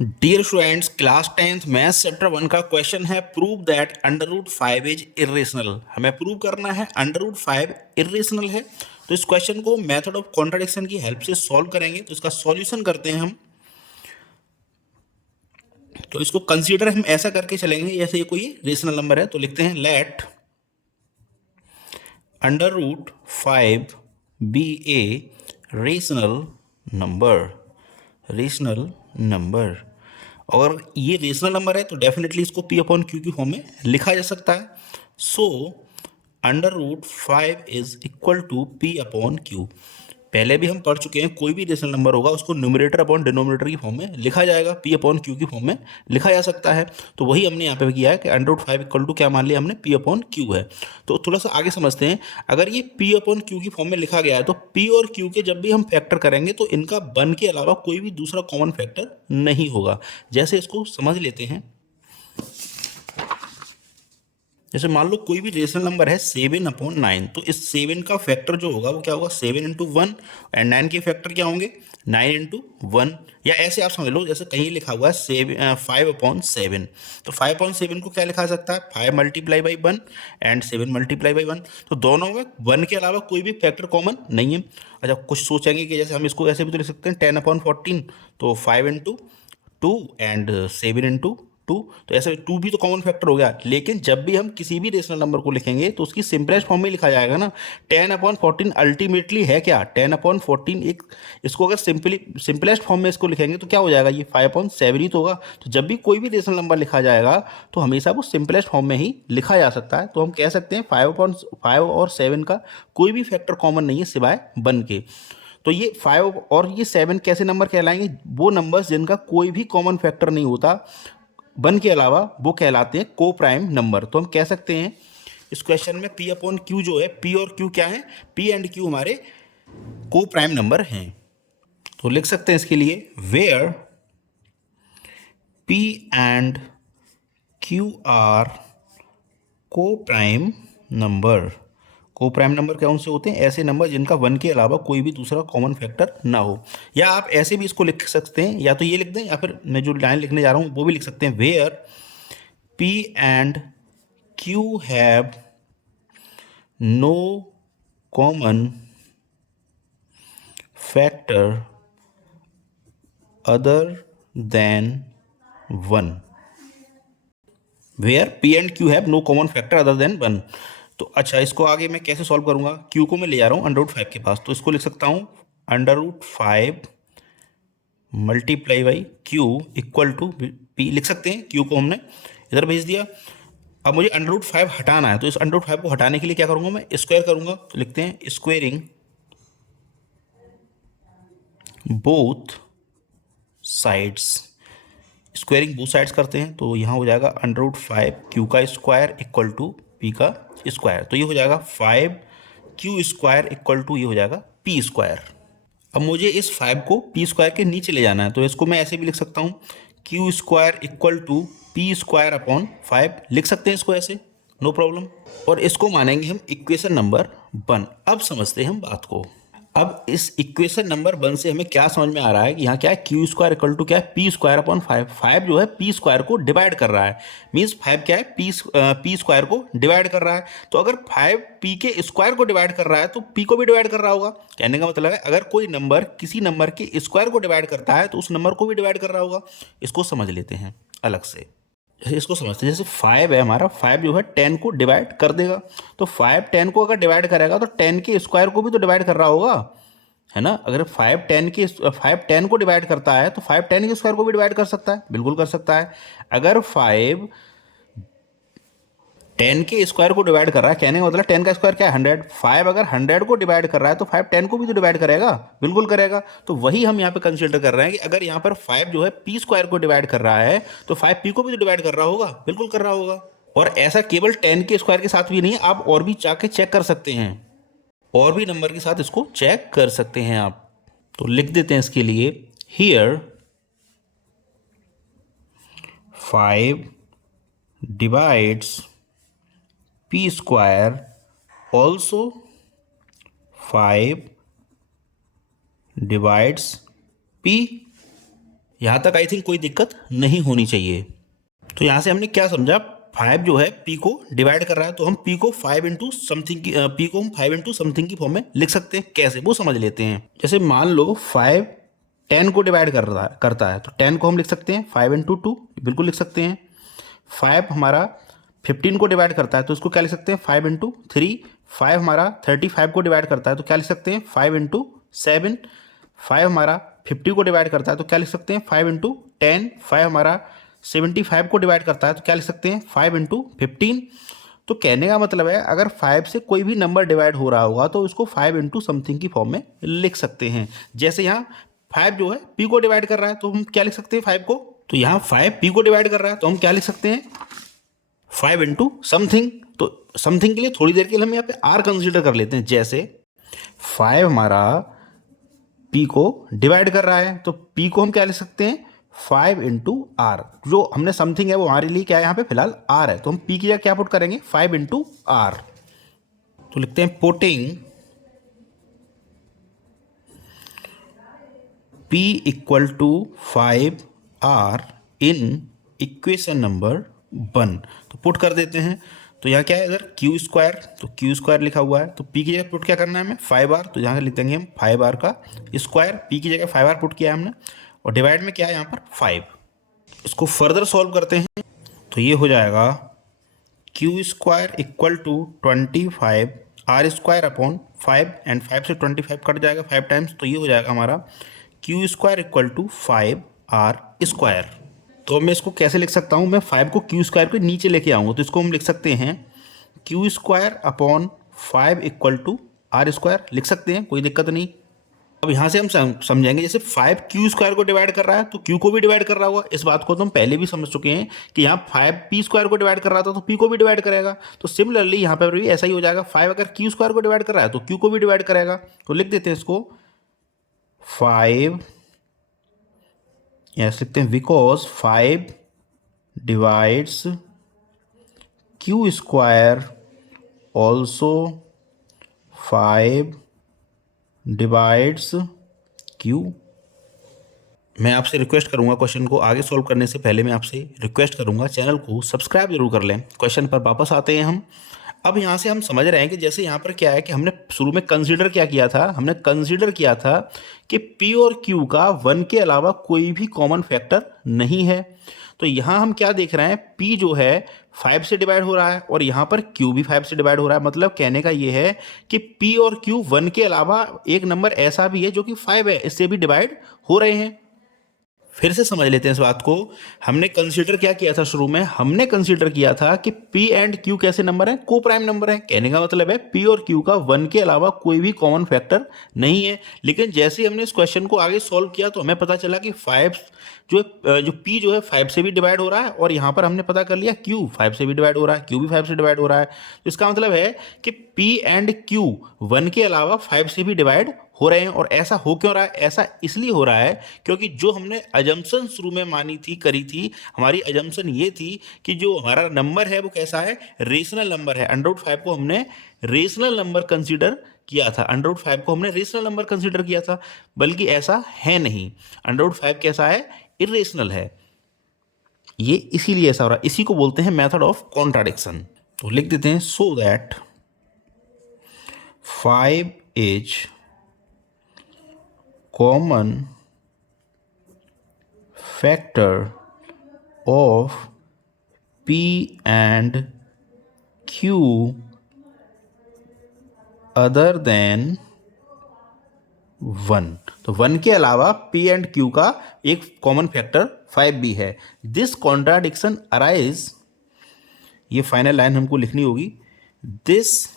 Dear students, class 10th maths chapter 1 का question है prove that under root 5 is irrational. हमें prove करना है अंडर रूट 5 इरेशनल है। तो इस क्वेश्चन को मेथड ऑफ कॉन्ट्राडिक्शन की हेल्प से सॉल्व करेंगे। तो इसका सॉल्यूशन करते हैं हम। तो इसको कंसीडर हम ऐसा करके चलेंगे जैसे ये कोई रेशनल नंबर है। तो लिखते हैं let under root 5 be a rational number. Rational number, और ये रेशनल नंबर है तो डेफिनेटली इसको पी अपॉन क्यू की फॉर्म में लिखा जा सकता है। So under root 5 is equal to p upon q. पहले भी हम पढ़ चुके हैं, कोई भी रेशनल नंबर होगा उसको न्यूमरेटर अपॉन डिनोमिनेटर की फॉर्म में लिखा जाएगा, पी अपॉन क्यू की फॉर्म में लिखा जा सकता है। तो वही हमने यहाँ पे किया है कि अंडर रूट 5 इक्वल टू क्या मान लिया हमने, पी अपॉन क्यू है। तो थोड़ा सा आगे समझते हैं। अगर ये पी अपॉन क्यू की फॉर्म में लिखा गया है तो पी और क्यू के जब भी हम फैक्टर करेंगे तो इनका वन के अलावा कोई भी दूसरा कॉमन फैक्टर नहीं होगा। जैसे इसको समझ लेते हैं। जैसे मान लो कोई भी रेशनल नंबर है 7/9, तो इस 7 का फैक्टर जो होगा वो क्या होगा, 7 × 1, एंड 9 के फैक्टर क्या होंगे, 9 × 1। या ऐसे आप समझ लो, जैसे कहीं लिखा हुआ है 5/7, तो 5/7 को क्या लिखा जा सकता है, 5 × 1 एंड 7 × 1। तो दोनों में 1 के अलावा कोई भी फैक्टर कॉमन नहीं है। अच्छा, कुछ सोचेंगे कि जैसे हम इसको ऐसे भी तो लिख सकते हैं 10/14, तो 5 × 2 एंड 7 × 2। तो ऐसे 2 भी तो कॉमन फैक्टर हो गया। लेकिन जब भी हम किसी भी रेशनल नंबर को लिखेंगे तो उसकी सिंपलेस्ट फॉर्म में लिखा जाएगा ना। 10/14 अल्टीमेटली है क्या, 10/14 एक, इसको अगर सिंपलेस्ट फॉर्म में इसको लिखेंगे तो क्या हो जाएगा, ये 5/7 ही तो होगा। तो जब भी कोई भी रेशनल नंबर लिखा जाएगा तो हमेशा वो सिंपलेस्ट फॉर्म में ही लिखा जा सकता है। तो हम कह सकते हैं 5/5 और 7 का कोई भी फैक्टर कॉमन नहीं है सिवाय 1 के। तो ये 5 और ये 7 कैसे नंबर कहलाएंगे, वो नंबर्स जिनका कोई भी कॉमन फैक्टर नहीं होता 1 के अलावा, वो कहलाते हैं को प्राइम नंबर। तो हम कह सकते हैं इस क्वेश्चन में पी अपॉन क्यू जो है, पी और क्यू क्या है, पी एंड क्यू हमारे को प्राइम नंबर हैं। तो लिख सकते हैं इसके लिए where p and q are coprime number. Coprime number कौन से होते हैं, ऐसे नंबर जिनका 1 के अलावा कोई भी दूसरा कॉमन फैक्टर ना हो। या आप ऐसे भी इसको लिख सकते हैं, या तो ये लिख दें या फिर मैं जो लाइन लिखने जा रहा हूँ वो भी लिख सकते हैं, where p and q have no common factor other than 1। Where p and q have no common factor other than 1। तो अच्छा, इसको आगे मैं कैसे सॉल्व करूंगा, क्यू को मैं ले जा रहा हूँ अंडर रूट 5 के पास। तो इसको लिख सकता हूँ under root 5 multiply by q equal to p. लिख सकते हैं, क्यू को हमने इधर भेज दिया। अब मुझे अंडर रूट 5 हटाना है, तो इस अंडर रूट 5 को हटाने के लिए क्या करूँगा, मैं स्क्वायर करूँगा। तो लिखते हैं squaring both sides. Squaring both sides करते हैं तो यहाँ हो जाएगा अंडर रूट 5 क्यू का स्क्वायर इक्वल टू पी का स्क्वायर। तो ये हो जाएगा 5 क्यू स्क्वायर इक्वल टू ये हो जाएगा पी स्क्वायर। अब मुझे इस 5 को पी स्क्वायर के नीचे ले जाना है, तो इसको मैं ऐसे भी लिख सकता हूँ, q square equal to p square upon 5। लिख सकते हैं इसको ऐसे, नो प्रॉब्लम। और इसको मानेंगे हम इक्वेशन नंबर 1। अब समझते हैं हम बात को। अब इस इक्वेशन नंबर 1 से हमें क्या समझ में आ रहा है कि यहाँ क्या है, क्यू स्क्वायर इक्वल टू क्या है, पी स्क्वायर अपॉन 5। 5 जो है पी स्क्वायर को डिवाइड कर रहा है, मीन्स 5 क्या है, पी स्क्वायर को डिवाइड कर रहा है। तो अगर 5 पी के स्क्वायर को डिवाइड कर रहा है तो पी को भी डिवाइड कर रहा होगा। कहने का मतलब है अगर कोई नंबर किसी नंबर के स्क्वायर को डिवाइड करता है तो उस नंबर को भी डिवाइड कर रहा होगा। इसको समझ लेते हैं अलग से। जैसे इसको समझते हैं, जैसे 5 है हमारा, 5 जो है 10 को डिवाइड कर देगा। तो 5 10 को अगर डिवाइड करेगा तो 10 के स्क्वायर को भी तो डिवाइड कर रहा होगा, है ना। अगर 5 10 को डिवाइड करता है तो 5 10 के स्क्वायर को भी डिवाइड कर सकता है, बिल्कुल कर सकता है। अगर 5 10 के स्क्वायर को डिवाइड कर रहा है, कहने का मतलब 10 का स्क्वायर क्या है, 100। 5 अगर 100 को डिवाइड कर रहा है तो 5 10 को भी तो डिवाइड करेगा, बिल्कुल करेगा। तो वही हम यहाँ पे कंसिडर कर रहे हैं कि अगर यहाँ पर 5 जो है पी स्क्वायर को डिवाइड कर रहा है तो 5 पी को भी तो डिवाइड कर रहा होगा, बिल्कुल कर रहा होगा। और ऐसा केवल 10 के स्क्वायर के साथ भी नहीं, आप और भी जाके चेक कर सकते हैं, और भी नंबर के साथ इसको चेक कर सकते हैं आप। तो लिख देते हैं इसके लिए, here 5 divides P square, also 5 divides P. यहाँ तक आई थिंक कोई दिक्कत नहीं होनी चाहिए। तो यहाँ से हमने क्या समझा, 5 जो है p को डिवाइड कर रहा है, तो हम p को 5 इंटू समथिंग की p को हम 5 इंटू समथिंग की फॉर्म में लिख सकते हैं। कैसे, वो समझ लेते हैं। जैसे मान लो 5 10 को डिवाइड करता है, तो 10 को हम लिख सकते हैं 5 इंटू 2, बिल्कुल लिख सकते हैं। 5 हमारा 15 को डिवाइड करता है, तो इसको क्या लिख सकते हैं 5 इंटू 3। 5 हमारा 35 को डिवाइड करता है, तो क्या लिख सकते हैं 5 इंटू 7। 5 हमारा 50 को डिवाइड करता है, तो क्या लिख सकते हैं 5 इंटू 10। 5 हमारा 75 को डिवाइड करता है, तो क्या लिख सकते हैं 5 इंटू 15। तो कहने का मतलब है अगर 5 से कोई भी नंबर डिवाइड हो रहा होगा तो उसको 5 इंटू समथिंग की फॉर्म में लिख सकते हैं। जैसे यहाँ 5 जो है p को डिवाइड कर रहा है, तो हम क्या लिख सकते हैं 5 को, तो यहाँ 5 p को डिवाइड कर रहा है, तो हम क्या लिख सकते हैं 5 इंटू समथिंग। तो समथिंग के लिए थोड़ी देर के लिए हम यहाँ पे r कंसिडर कर लेते हैं। जैसे 5 हमारा p को डिवाइड कर रहा है, तो p को हम क्या लिख सकते हैं 5 इंटू आर। जो हमने समथिंग है वो हमारे लिए क्या है, यहाँ पे फिलहाल r है, तो हम p की जगह क्या पुट करेंगे 5 इंटू आर। तो लिखते हैं putting p equal to 5r in equation number 1। तो पुट कर देते हैं। तो यहाँ क्या है, इधर क्यू स्क्वायर, तो क्यू स्क्वायर लिखा हुआ है, तो p की जगह पुट क्या करना है हमें 5r, तो यहाँ से लिख देंगे हम 5r का स्क्वायर। p की जगह 5r पुट किया है हमने, और डिवाइड में क्या है यहाँ पर 5। इसको फर्दर सॉल्व करते हैं, तो ये हो जाएगा q square equal to 25 r square upon 5, and 5 से 25 कट जाएगा 5 टाइम्स, तो ये हो जाएगा हमारा q square equal to 5 r square. तो मैं इसको कैसे लिख सकता हूँ, मैं 5 को क्यू स्क्वायर के नीचे लेके आऊँगा, तो इसको हम लिख सकते हैं q square upon 5 equal to r square, लिख सकते हैं, कोई दिक्कत नहीं। अब यहाँ से हम समझेंगे, जैसे 5 क्यू स्क्वायर को डिवाइड कर रहा है तो q को भी डिवाइड कर रहा होगा। इस बात को तो हम पहले भी समझ चुके हैं कि यहाँ 5 p स्क्वायर को डिवाइड कर रहा था तो p को भी डिवाइड करेगा। तो सिमिलरली यहाँ पर भी ऐसा ही हो जाएगा, 5 अगर q स्क्वायर को डिवाइड कर रहा है तो q को भी डिवाइड करेगा। तो लिख देते हैं इसको 5, यहाँ लिखते हैं because 5 divides q square also 5 divides q। मैं आपसे रिक्वेस्ट करूंगा, क्वेश्चन को आगे सॉल्व करने से पहले मैं आपसे रिक्वेस्ट करूंगा चैनल को सब्सक्राइब जरूर कर लें। क्वेश्चन पर वापस आते हैं हम। अब यहाँ से हम समझ रहे हैं कि जैसे यहाँ पर क्या है कि हमने शुरू में कंसीडर क्या किया था, हमने कंसीडर किया था कि p और q का 1 के अलावा कोई भी कॉमन फैक्टर नहीं है। तो यहाँ हम क्या देख रहे हैं, p जो है 5 से डिवाइड हो रहा है और यहाँ पर q भी 5 से डिवाइड हो रहा है। मतलब कहने का ये है कि p और q 1 के अलावा एक नंबर ऐसा भी है जो कि 5 है, इससे भी डिवाइड हो रहे हैं। फिर से समझ लेते हैं इस बात को। हमने कंसीडर क्या किया था शुरू में, हमने कंसीडर किया था कि p एंड q कैसे नंबर हैं, को प्राइम नंबर है। कहने का मतलब है p और q का 1 के अलावा कोई भी कॉमन फैक्टर नहीं है। लेकिन जैसे ही हमने इस क्वेश्चन को आगे सॉल्व किया तो हमें पता चला कि 5 जो p जो है 5 से भी डिवाइड हो रहा है, और यहाँ पर हमने पता कर लिया q 5 से भी डिवाइड हो रहा है, q भी 5 से डिवाइड हो रहा है। तो इसका मतलब है कि p एंड q 1 के अलावा 5 से भी डिवाइड हो रहे हैं। और ऐसा हो क्यों रहा है, ऐसा इसलिए हो रहा है क्योंकि जो हमने अजम्पशन शुरू में मानी थी, करी थी, हमारी अजम्पशन ये थी कि जो हमारा नंबर है वो कैसा है, रेशनल नंबर है। √5 को हमने रेशनल नंबर कंसीडर किया था, √5 को हमने रेशनल नंबर कंसीडर किया था, बल्कि ऐसा है नहीं। √5 कैसा है, इरेशनल है। ये इसीलिए ऐसा हो रहा है, इसी को बोलते हैं मेथड ऑफ कॉन्ट्राडिक्शन। तो लिख देते हैं so that 5 is common factor of p and q other than 1। तो 1 के अलावा p एंड q का एक कॉमन फैक्टर 5 भी है। दिस कॉन्ट्राडिक्शन अराइज, ये फाइनल लाइन हमको लिखनी होगी, this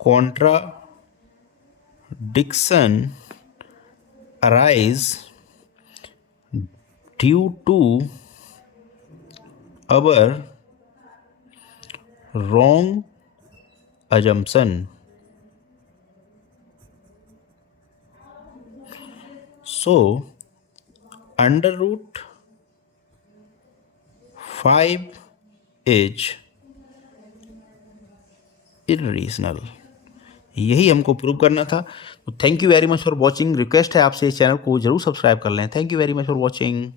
contradiction arise due to our wrong assumption। So √5 is irrational। यही हमको प्रूव करना था। तो thank you very much for watching. Request है आपसे इस चैनल को जरूर सब्सक्राइब कर लें। Thank you very much for watching.